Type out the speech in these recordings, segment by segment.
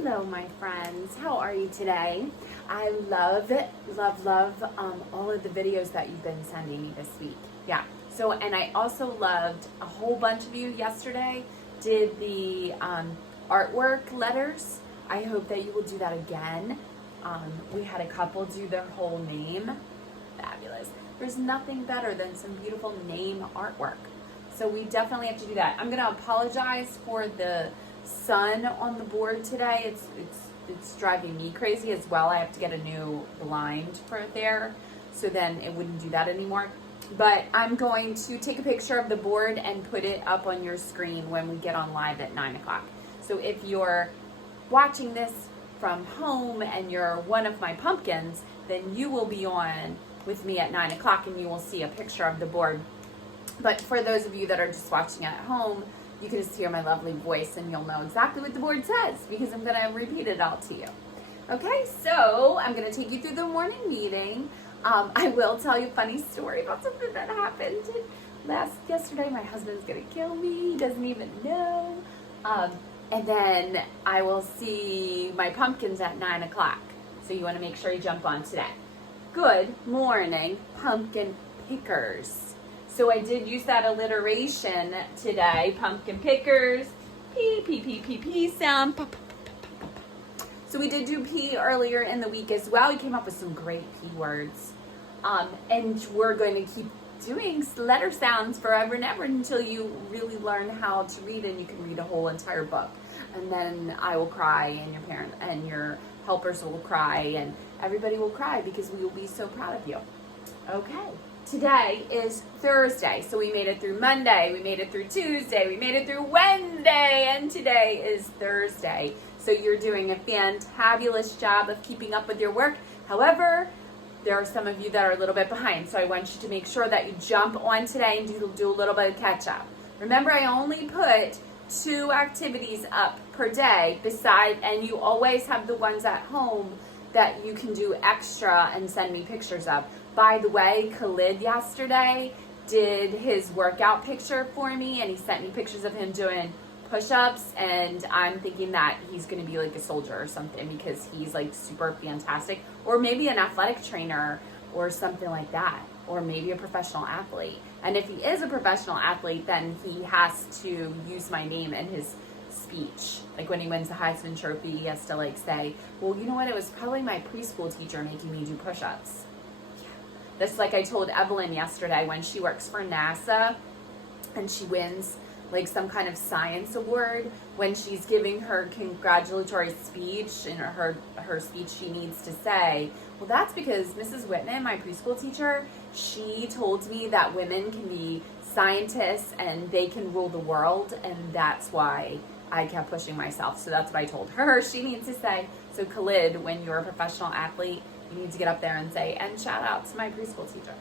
Hello, my friends. How are you today? I love all of the videos that you've been sending me this week. Yeah. So, and I also loved a whole bunch of you yesterday did the artwork letters. I hope that you will do that again. We had a couple do their whole name. Fabulous. There's nothing better than some beautiful name artwork. So we definitely have to do that. I'm going to apologize for the sun on the board today. It's driving me crazy as well. I have to get a new blind for there, so then it wouldn't do that anymore. But I'm going to take a picture of the board and put it up on your screen when we get on live at 9 o'clock. So if you're watching this from home and you're one of my pumpkins, then you will be on with me at 9 o'clock and you will see a picture of the board. But for those of you that are just watching at home, you can just hear my lovely voice and you'll know exactly what the board says because I'm going to repeat it all to you. Okay, so I'm going to take you through the morning meeting. I will tell you a funny story about something that happened yesterday. My husband's going to kill me. He doesn't even know. And then I will see my pumpkins at 9 o'clock. So you want to make sure you jump on today. Good morning, pumpkin pickers. So I did use that alliteration today. Pumpkin pickers, P, P, P, P, P sound. Pa, pa, pa, pa, pa. So we did do P earlier in the week as well. We came up with some great P words. And we're going to keep doing letter sounds forever and ever until you really learn how to read and you can read a whole entire book. And then I will cry and your parent and your helpers will cry and everybody will cry because we will be so proud of you. Okay. Today is Thursday, so we made it through Monday, we made it through Tuesday, we made it through Wednesday, and today is Thursday. So you're doing a fantabulous job of keeping up with your work. However, there are some of you that are a little bit behind, so I want you to make sure that you jump on today and do a little bit of catch up. Remember, I only put 2 activities up per day and you always have the ones at home that you can do extra and send me pictures of. By the way, Khalid yesterday did his workout picture for me and he sent me pictures of him doing push-ups, and I'm thinking that he's going to be like a soldier or something because he's like super fantastic, or maybe an athletic trainer or something like that, or maybe a professional athlete. And if he is a professional athlete, then he has to use my name in his speech. Like when he wins the Heisman Trophy, he has to like say, well, you know what, it was probably my preschool teacher making me do push-ups. That's like I told Evelyn yesterday when she works for NASA and she wins like some kind of science award, when she's giving her congratulatory speech and her speech she needs to say, well, that's because Mrs. Whitman, my preschool teacher, she told me that women can be scientists and they can rule the world, and that's why I kept pushing myself. So that's what I told her she needs to say. So Khalid, when you're a professional athlete, you need to get up there and say, and shout out to my preschool teacher.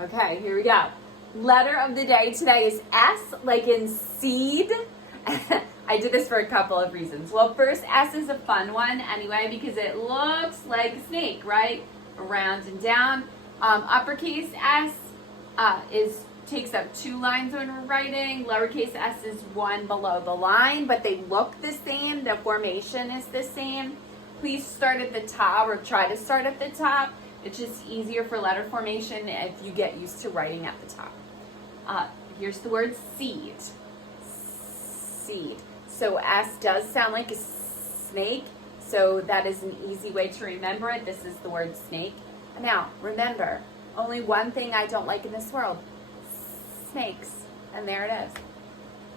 Okay, here we go. Letter of the day today is S, like in seed. I did this for a couple of reasons. Well, first, S is a fun one anyway because it looks like a snake, right? Around and down. Uppercase S takes up 2 lines when we're writing. Lowercase s is 1 below the line, but they look the same. The formation is the same. Please start at the top or try to start at the top. It's just easier for letter formation if you get used to writing at the top. Here's the word seed. Seed. So S does sound like a snake, so that is an easy way to remember it. This is the word snake. Now, remember, only one thing I don't like in this world: snakes. And there it is.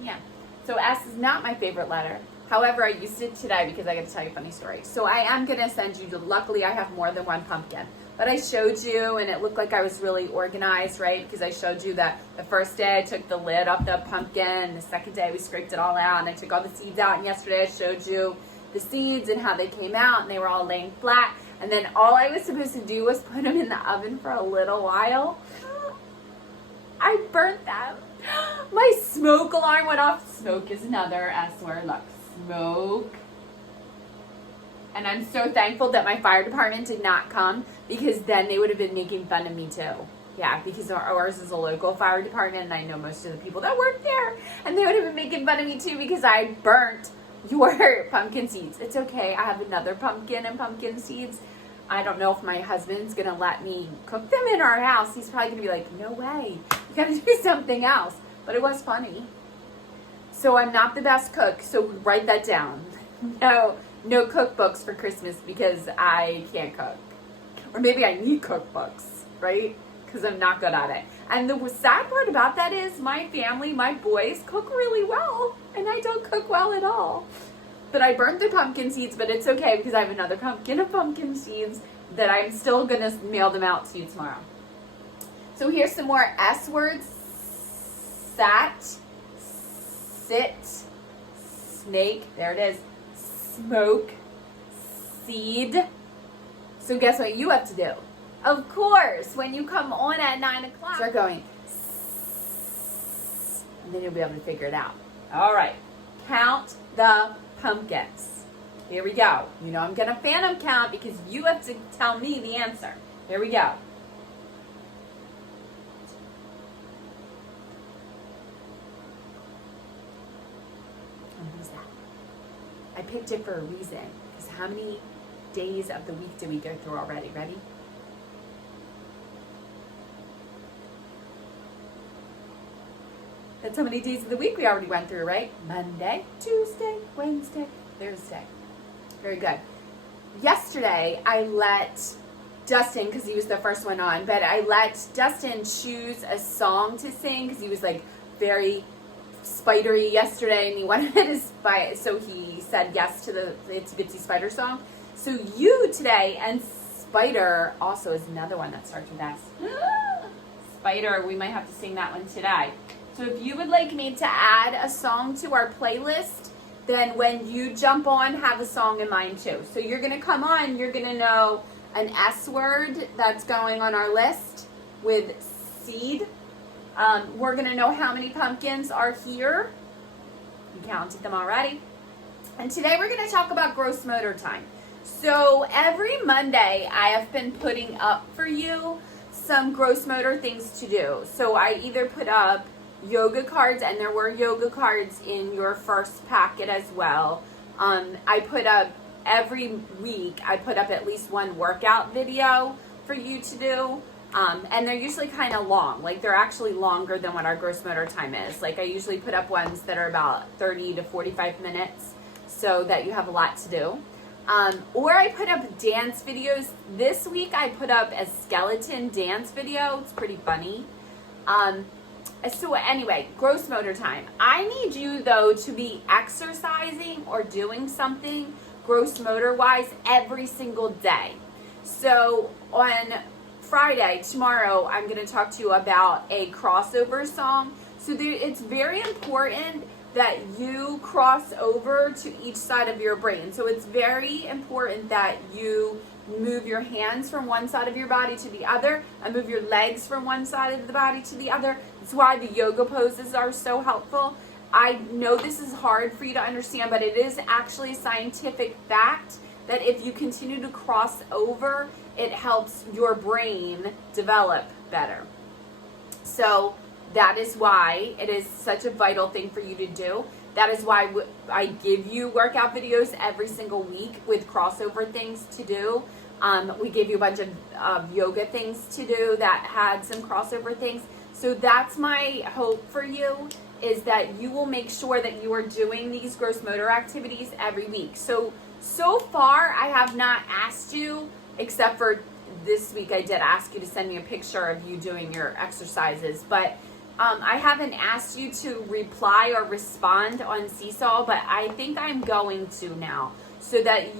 Yeah. So S is not my favorite letter. However, I used it today because I got to tell you a funny story. So I am going to send you luckily I have more than one pumpkin. But I showed you, and it looked like I was really organized, right? Because I showed you that the first day I took the lid off the pumpkin. The second day we scraped it all out, and I took all the seeds out. And yesterday I showed you the seeds and how they came out, and they were all laying flat. And then all I was supposed to do was put them in the oven for a little while. I burnt them. My smoke alarm went off. Smoke is another S word. Look, smoke. And I'm so thankful that my fire department did not come, because then they would have been making fun of me too. Yeah, because ours is a local fire department and I know most of the people that work there, and they would have been making fun of me too because I burnt your pumpkin seeds. It's okay. I have another pumpkin and pumpkin seeds. I don't know if my husband's going to let me cook them in our house. He's probably going to be like, no way. You got to do something else. But it was funny. So I'm not the best cook. So write that down. No cookbooks for Christmas because I can't cook. Or maybe I need cookbooks, right? Because I'm not good at it. And the sad part about that is my family, my boys, cook really well. And I don't cook well at all. But I burnt the pumpkin seeds, but it's okay because I have another pumpkin of pumpkin seeds that I'm still going to mail them out to you tomorrow. So here's some more S words. Sat, sit, snake, there it is, smoke, seed. So guess what you have to do? Of course, when you come on at 9 o'clock, start going, and then you'll be able to figure it out. All right, count the pumpkins. Here we go. You know I'm going to phantom count because you have to tell me the answer. Here we go. And who's that? I picked it for a reason. Because how many days of the week did we go through already? Ready? That's how many days of the week we already went through, right? Monday, Tuesday, Wednesday, Thursday. Very good. Yesterday, I let Dustin, because he was the first one on, but I let Dustin choose a song to sing because he was like very spidery yesterday and he wanted to spy, so he said yes to the Itsy Bitsy Spider song. So you today, and Spider also is another one that starts with S. Spider, we might have to sing that one today. So if you would like me to add a song to our playlist, then when you jump on, have a song in mind too. So you're going to come on, you're going to know an S word that's going on our list with seed. We're going to know how many pumpkins are here. You counted them already. And today we're going to talk about gross motor time. So every Monday I have been putting up for you some gross motor things to do. So I either put up yoga cards, and there were yoga cards in your first packet as well. I put up every week, I put up at least one workout video for you to do. And they're usually kind of long. Like they're actually longer than what our gross motor time is. Like I usually put up ones that are about 30 to 45 minutes so that you have a lot to do. Or I put up dance videos. This week I put up a skeleton dance video. It's pretty funny. So anyway, gross motor time. I need you though to be exercising or doing something gross motor wise every single day. So on Friday, tomorrow, I'm going to talk to you about a crossover song. So it's very important that you cross over to each side of your brain. So it's very important that you move your hands from one side of your body to the other and move your legs from one side of the body to the other. That's why the yoga poses are so helpful. I know this is hard for you to understand, but it is actually a scientific fact that if you continue to cross over, it helps your brain develop better. So that is why it is such a vital thing for you to do. That is why I give you workout videos every single week with crossover things to do. We gave you a bunch of yoga things to do that had some crossover things. So that's my hope for you, is that you will make sure that you are doing these gross motor activities every week. So far I have not asked you, except for this week I did ask you to send me a picture of you doing your exercises, but I haven't asked you to reply or respond on Seesaw, but I think I'm going to now. So that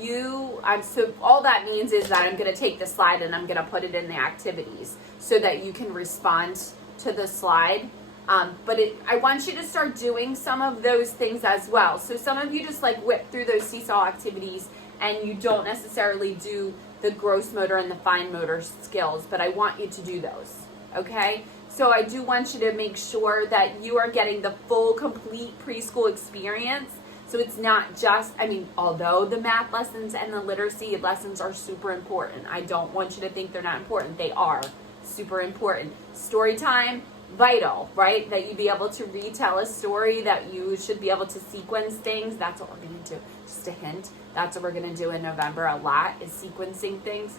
so all that means is that I'm going to take the slide and I'm going to put it in the activities so that you can respond to the slide. But I want you to start doing some of those things as well. So some of you just like whip through those Seesaw activities and you don't necessarily do the gross motor and the fine motor skills, but I want you to do those, okay? So I do want you to make sure that you are getting the full, complete preschool experience. So it's not just, although the math lessons and the literacy lessons are super important, I don't want you to think they're not important. They are super important. Story time, vital, right? That you be able to retell a story, that you should be able to sequence things. That's what we're going to do. Just a hint. That's what we're going to do in November a lot, is sequencing things.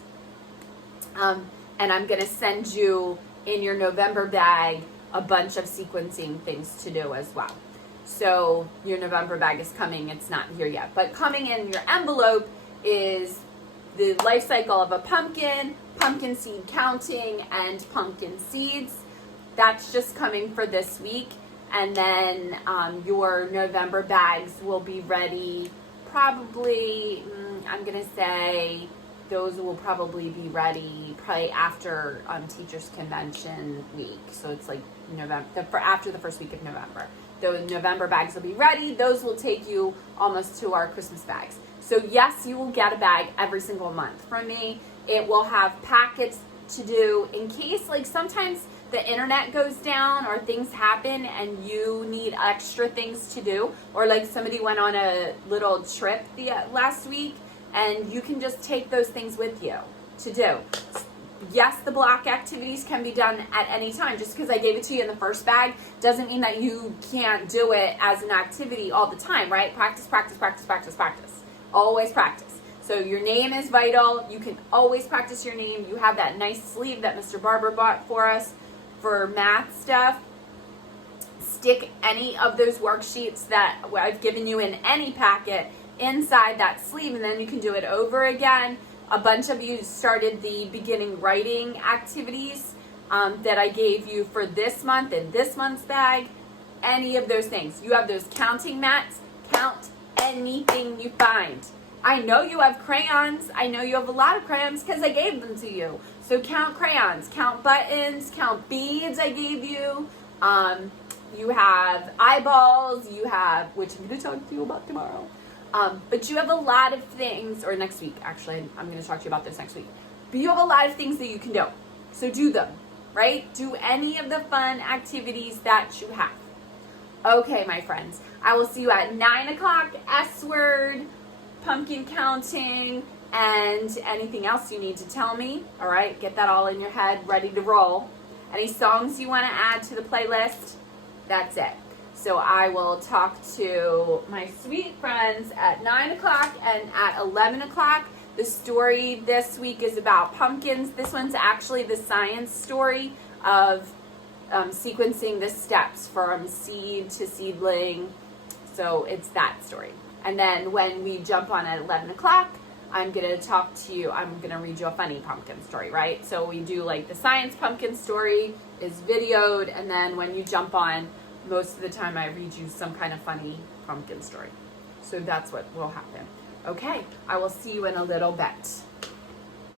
And I'm going to send you in your November bag a bunch of sequencing things to do as well. So your November bag is coming. It's not here yet. But coming in your envelope is the life cycle of a pumpkin, pumpkin seed counting, and pumpkin seeds. That's just coming for this week. And then your November bags will be ready probably, I'm going to say, those will probably be ready probably after Teachers Convention week. So it's like November, after the first week of November. The November bags will be ready. Those will take you almost to our Christmas bags. So yes, you will get a bag every single month from me. It will have packets to do in case, like, sometimes the internet goes down or things happen and you need extra things to do, or like somebody went on a little trip last week, and you can just take those things with you to do. Yes, the block activities can be done at any time. Just because I gave it to you in the first bag doesn't mean that you can't do it as an activity all the time, right? Practice, practice, practice, practice, practice. Always practice. So your name is vital. You can always practice your name. You have that nice sleeve that Mr. Barber bought for us for math stuff. Stick any of those worksheets that I've given you in any packet inside that sleeve, and then you can do it over again. A bunch of you started the beginning writing activities that I gave you for this month in this month's bag. Any of those things. You have those counting mats. Count anything you find. I know you have crayons. I know you have a lot of crayons because I gave them to you. So count crayons, count buttons, count beads I gave you. You have eyeballs, you have, which I'm going to talk to you about tomorrow. But you have a lot of things, or next week, actually, I'm going to talk to you about this next week. But you have a lot of things that you can do. So do them, right? Do any of the fun activities that you have. Okay, my friends, I will see you at 9 o'clock, S-word, pumpkin counting, and anything else you need to tell me. All right, get that all in your head, ready to roll. Any songs you want to add to the playlist? That's it. So I will talk to my sweet friends at 9 o'clock and at 11 o'clock. The story this week is about pumpkins. This one's actually the science story of sequencing the steps from seed to seedling. So it's that story. And then when we jump on at 11 o'clock, I'm going to talk to you, I'm going to read you a funny pumpkin story, right? So we do like the science pumpkin story is videoed, and then when you jump on, most of the time I read you some kind of funny pumpkin story. So that's what will happen. Okay, I will see you in a little bit.